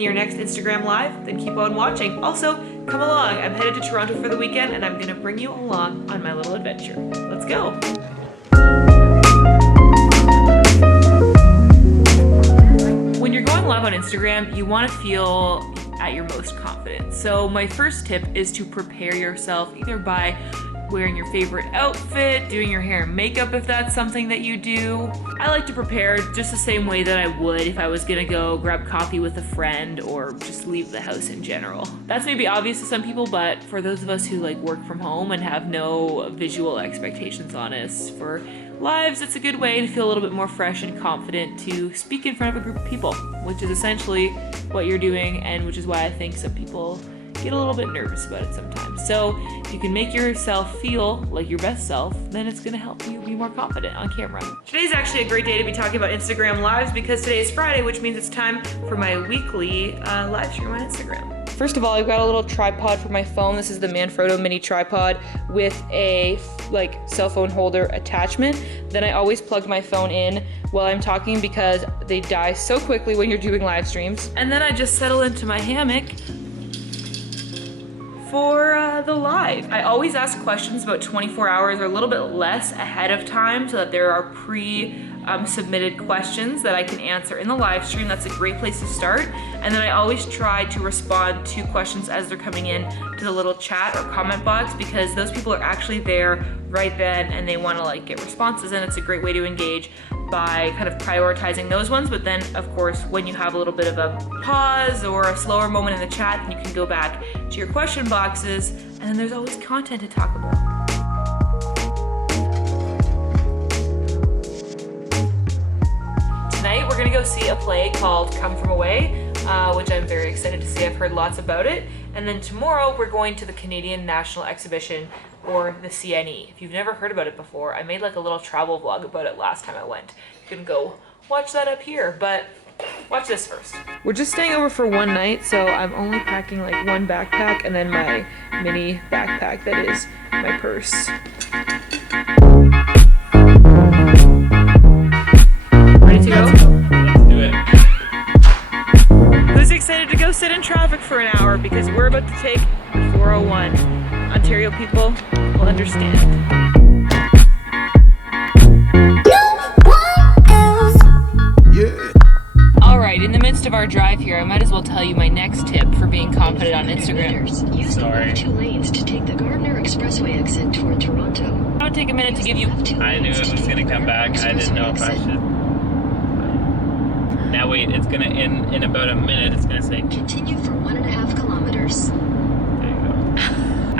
in your next Instagram Live, then keep on watching. Also, come along. I'm headed to Toronto for the weekend and I'm gonna bring you along on my little adventure. Let's go. When you're going live on Instagram, you want to feel at your most confident. So my first tip is to prepare yourself either by wearing your favorite outfit, doing your hair and makeup if that's something that you do. I like to prepare just the same way that I would if I was gonna go grab coffee with a friend or just leave the house in general. That's maybe obvious to some people, but for those of us who like work from home and have no visual expectations on us for lives, it's a good way to feel a little bit more fresh and confident to speak in front of a group of people, which is essentially what you're doing, and which is why I think some people get a little bit nervous about it sometimes. So if you can make yourself feel like your best self, then it's gonna help you be more confident on camera. Today's actually a great day to be talking about Instagram Lives because today is Friday, which means it's time for my weekly live stream on Instagram. First of all, I've got a little tripod for my phone. This is the Manfrotto mini tripod with a cell phone holder attachment. Then I always plug my phone in while I'm talking because they die so quickly when you're doing live streams. And then I just settle into my hammock for the live. I always ask questions about 24 hours or a little bit less ahead of time so that there are pre-submitted questions that I can answer in the live stream. That's a great place to start. And then I always try to respond to questions as they're coming in to the little chat or comment box because those people are actually there right then and they want to like get responses, and it's a great way to engage by kind of prioritizing those ones. But then of course when you have a little bit of a pause or a slower moment in the chat, then you can go back to your question boxes, and then there's always content to talk about. Tonight we're gonna go see a play called Come From Away, which I'm very excited to see. I've heard lots about it. And then tomorrow we're going to the Canadian National Exhibition, or the CNE. If you've never heard about it before, I made like a little travel vlog about it last time I went. You can go watch that up here, but watch this first. We're just staying over for one night, so I'm only packing like one backpack and then my mini backpack that is my purse. Ready to go? Let's do it. Who's excited to go sit in traffic for an hour because we're about to take 401. Ontario people will understand. Alright, in the midst of our drive here, I might as well tell you my next tip for being confident on Instagram. Use the left 2 lanes to take the Gardner Expressway exit toward Toronto. I'll take a minute to give you... I knew it was gonna come back. I didn't know if I should. Now wait, it's gonna, in about a minute, it's gonna say... Continue for 1.5 kilometers.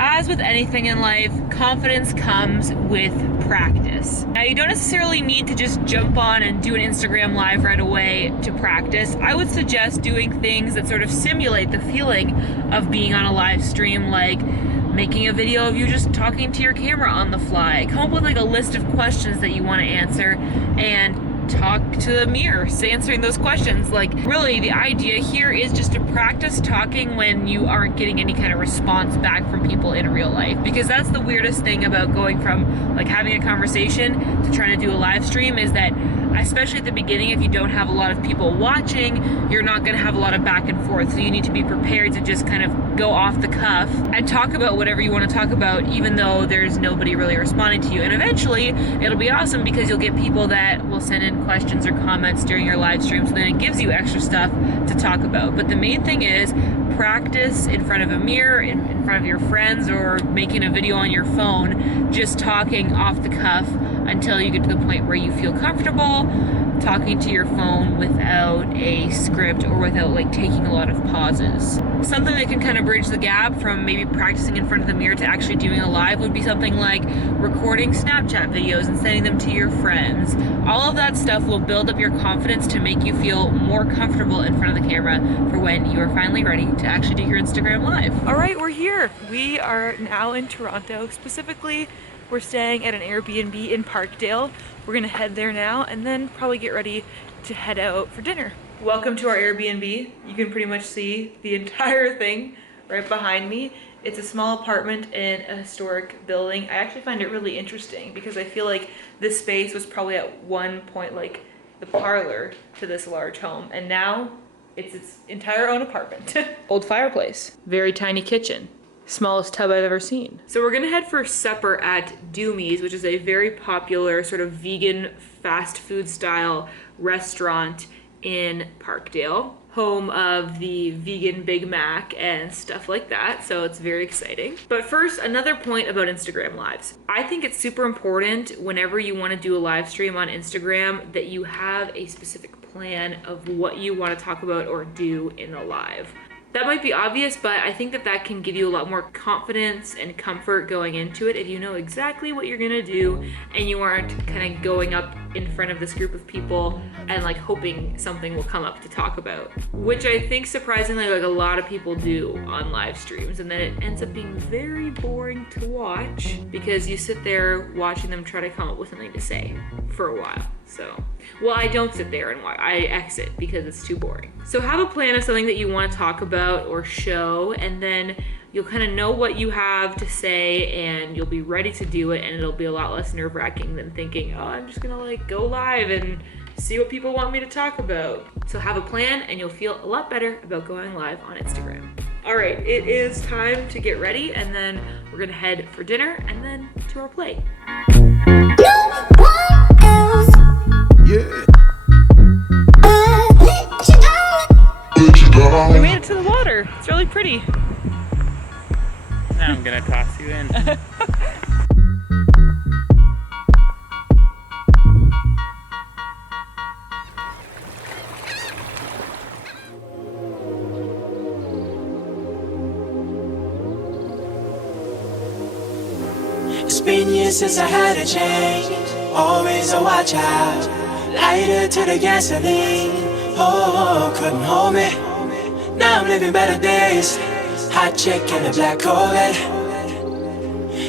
As with anything in life, confidence comes with practice. Now, you don't necessarily need to just jump on and do an Instagram Live right away to practice. I would suggest doing things that sort of simulate the feeling of being on a live stream, like making a video of you just talking to your camera on the fly. Come up with like a list of questions that you want to answer and talk to the mirror, answering those questions. Like, really, the idea here is just to practice talking when you aren't getting any kind of response back from people in real life, because that's the weirdest thing about going from like having a conversation to trying to do a live stream, is that especially at the beginning, if you don't have a lot of people watching, you're not going to have a lot of back and forth. So you need to be prepared to just kind of go off the cuff and talk about whatever you want to talk about, even though there's nobody really responding to you. And eventually it'll be awesome because you'll get people that will send in questions or comments during your live stream, so then it gives you extra stuff to talk about. But the main thing is practice in front of a mirror, in front of your friends, or making a video on your phone, just talking off the cuff until you get to the point where you feel comfortable talking to your phone without a script or without like taking a lot of pauses. Something that can kind of bridge the gap from maybe practicing in front of the mirror to actually doing a live would be something like recording Snapchat videos and sending them to your friends. All of that stuff will build up your confidence to make you feel more comfortable in front of the camera for when you are finally ready to actually do your Instagram Live. All right, we're here. We are now in Toronto. Specifically, we're staying at an Airbnb in Parkdale. We're gonna head there now and then probably get ready to head out for dinner. Welcome to our Airbnb. You can pretty much see the entire thing right behind me. It's a small apartment in a historic building. I actually find it really interesting because I feel like this space was probably at one point like the parlor to this large home, and now It's its entire own apartment. Old fireplace. Very tiny kitchen. Smallest tub I've ever seen. So we're gonna head for supper at Doomy's, which is a very popular sort of vegan fast food style restaurant in Parkdale, home of the vegan Big Mac and stuff like that. So it's very exciting. But first, another point about Instagram Lives. I think it's super important whenever you want to do a live stream on Instagram that you have a specific plan of what you want to talk about or do in the live. That might be obvious, but I think that can give you a lot more confidence and comfort going into it if you know exactly what you're gonna do and you aren't kind of going up in front of this group of people and like hoping something will come up to talk about, which I think surprisingly like a lot of people do on live streams, and then it ends up being very boring to watch because you sit there watching them try to come up with something to say for a while. So, well, I don't sit there and watch. I exit because it's too boring. So have a plan of something that you want to talk about or show, and then you'll kind of know what you have to say and you'll be ready to do it, and it'll be a lot less nerve-wracking than thinking, oh, I'm just gonna like go live and see what people want me to talk about. So have a plan and you'll feel a lot better about going live on Instagram. All right, it is time to get ready, and then we're gonna head for dinner and then to our play. Yeah. We made it to the water. It's really pretty. Now I'm gonna toss you in. It's been years since I had a change. Always a watch out. Lighter to the gasoline. Oh, couldn't hold me. Now I'm living better days. Hot chick in a black Corvette.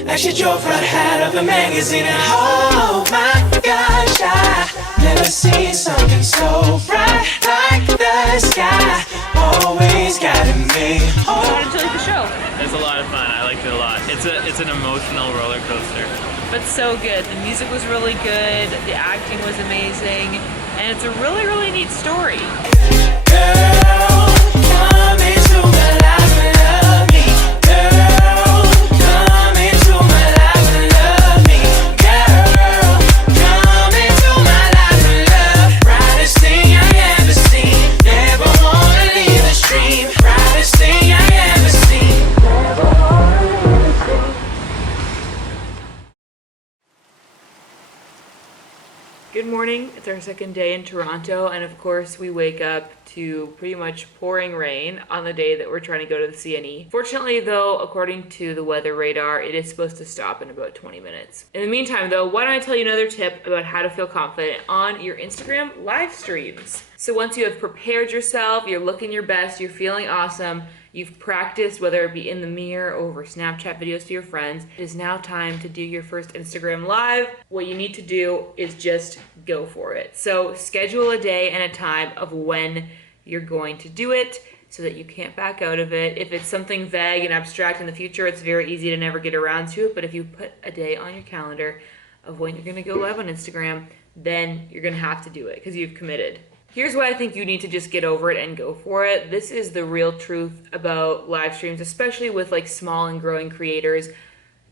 Like she drove right out of a magazine. And oh my gosh, I never seen something so bright like the sky. Always guiding me. How did you like the show? It's a lot of fun. I liked it a lot. It's an emotional roller coaster. But so good. The music was really good. The acting was amazing. And it's a really, really neat story. Girl, come into my life and love me. Girl, come into my life and love me. Girl, come into my life and love. Brightest thing I ever seen. Never wanna leave the stream. Brightest thing I ever seen. Never wanna leave the stream. Good morning. It's our second day in Toronto, and of course we wake up to pretty much pouring rain on the day that we're trying to go to the CNE. Fortunately though, according to the weather radar, it is supposed to stop in about 20 minutes. In the meantime though, why don't I tell you another tip about how to feel confident on your Instagram live streams. So once you have prepared yourself, you're looking your best, you're feeling awesome, you've practiced, whether it be in the mirror or over Snapchat videos to your friends, it is now time to do your first Instagram Live. What you need to do is just go for it. So schedule a day and a time of when you're going to do it so that you can't back out of it. If it's something vague and abstract in the future, it's very easy to never get around to it. But if you put a day on your calendar of when you're gonna go live on Instagram, then you're gonna have to do it because you've committed. Here's why I think you need to just get over it and go for it. This is the real truth about live streams, especially with like small and growing creators.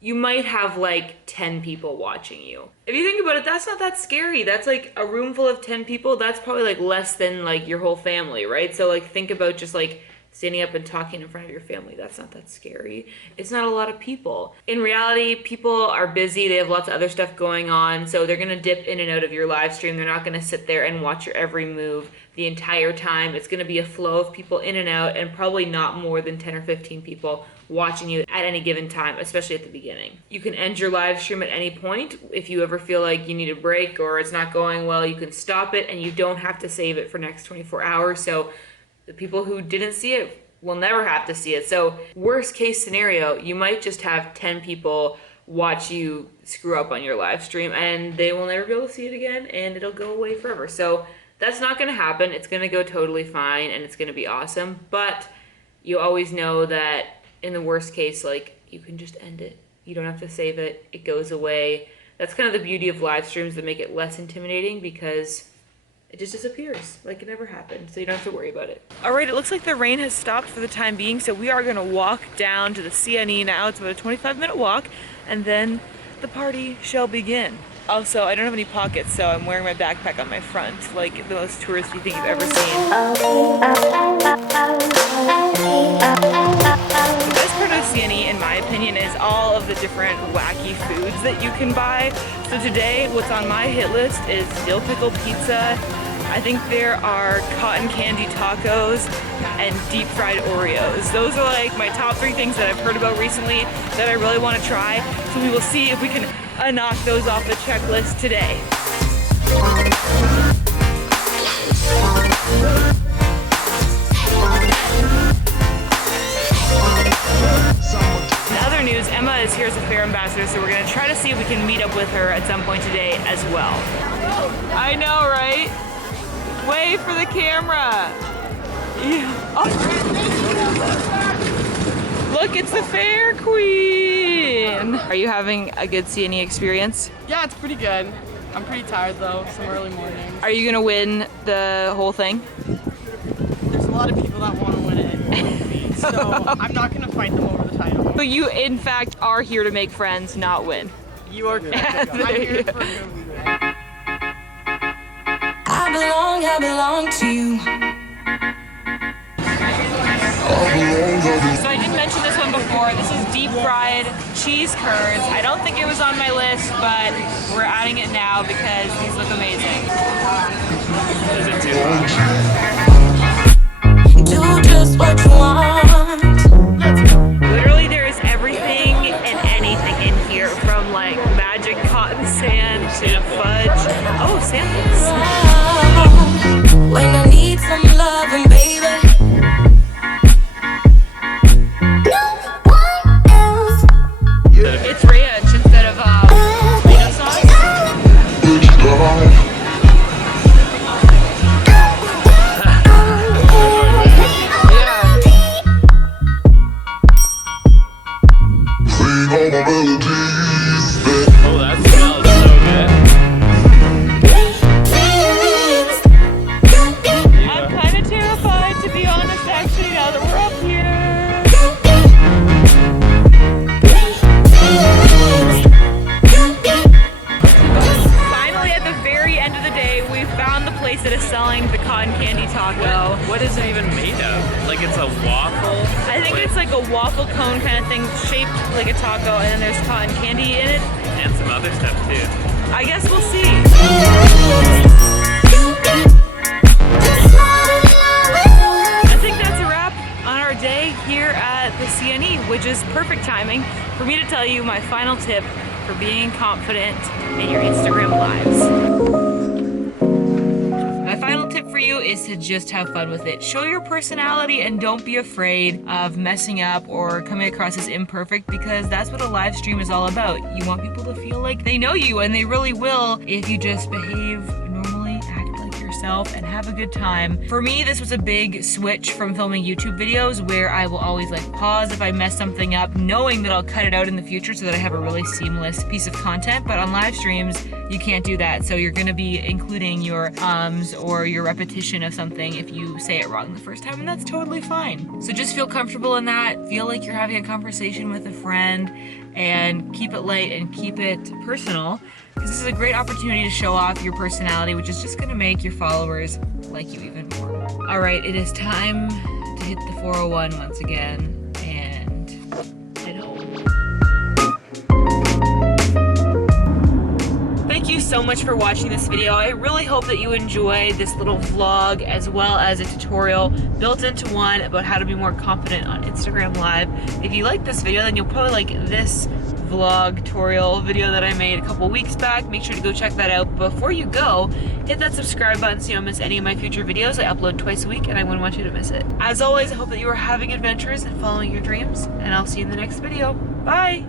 You might have like 10 people watching you. If you think about it, that's not that scary. That's like a room full of 10 people. That's probably like less than like your whole family, right? So like think about just like standing up and talking in front of your family. That's not that scary. It's not a lot of people. In reality, people are busy. They have lots of other stuff going on. So they're gonna dip in and out of your live stream. They're not gonna sit there and watch your every move the entire time. It's gonna be a flow of people in and out, and probably not more than 10 or 15 people watching you at any given time, especially at the beginning. You can end your live stream at any point. If you ever feel like you need a break or it's not going well, you can stop it, and you don't have to save it for next 24 hours. So the people who didn't see it will never have to see it. So worst case scenario, you might just have 10 people watch you screw up on your live stream and they will never be able to see it again, and it'll go away forever. So that's not gonna happen. It's gonna go totally fine and it's gonna be awesome. But you always know that in the worst case, like, you can just end it. You don't have to save it. It goes away. That's kind of the beauty of live streams that make it less intimidating, because it just disappears like it never happened, so you don't have to worry about it. All right, it looks like the rain has stopped for the time being, so we are gonna walk down to the CNE now. It's about a 25-minute walk, and then the party shall begin. Also, I don't have any pockets, so I'm wearing my backpack on my front, like the most touristy thing you've ever seen. The best part of CNE, in my opinion, is all of the different wacky foods that you can buy. So today, what's on my hit list is dill pickle pizza. I think there are cotton candy tacos and deep fried Oreos. Those are like my top 3 things that I've heard about recently that I really want to try. So we will see if we can knock those off the checklist today. In other news, Emma is here as a fair ambassador, so we're gonna try to see if we can meet up with her at some point today as well. I know, right? Wave for the camera. Yeah. Oh. Look, it's the fair queen. Are you having a good CNE experience? Yeah, it's pretty good. I'm pretty tired though, some early mornings. Are you gonna win the whole thing? There's a lot of people that want to win it, so I'm not gonna fight them over the title. But you, in fact, are here to make friends, not win. You are correct. I'm here for a good leader. I belong to you. So I did mention this one before. This is deep fried cheese curds. I don't think it was on my list, but we're adding it now because these look amazing. Is it too much? Do just what you want. Literally, there is everything and anything in here, from like magic cotton sand to fudge. Oh, samples. When I need some loving, baby. It's ranch instead of tomato sauce. Oh, that smells so good. I'm kind of terrified, to be honest, actually, now that we're up here. Finally, at the very end of the day, we found the place that is selling the cotton candy taco. What is it even made of? Like it's a waffle? I think it's like a waffle cone kind of thing, shaped like a taco, and then there's cotton candy in it. And some other stuff too. I guess we'll see. I think that's a wrap on our day here at the CNE, which is perfect timing for me to tell you my final tip for being confident in your Instagram lives. My final tip for you is to just have fun with it. Show your personality and don't be afraid of messing up or coming across as imperfect, because that's what a live stream is all about. You want people to feel like they know you, and they really will if you just behave normally, act like yourself, and have a good time. For me, this was a big switch from filming YouTube videos, where I will always like pause if I mess something up, knowing that I'll cut it out in the future so that I have a really seamless piece of content. But on live streams, you can't do that, so you're gonna be including your ums or your repetition of something if you say it wrong the first time, and that's totally fine. So just feel comfortable in that, feel like you're having a conversation with a friend, and keep it light and keep it personal, because this is a great opportunity to show off your personality, which is just gonna make your followers like you even more. All right, it is time to hit the 401 once again and head home. Thank you so much for watching this video. I really hope that you enjoyed this little vlog, as well as a tutorial built into one about how to be more confident on Instagram Live. If you like this video, then you'll probably like this vlog tutorial video that I made a couple weeks back. Make sure to go check that out. Before you go, hit that subscribe button so you don't miss any of my future videos. I upload twice a week and I wouldn't want you to miss it. As always, I hope that you are having adventures and following your dreams, and I'll see you in the next video. Bye!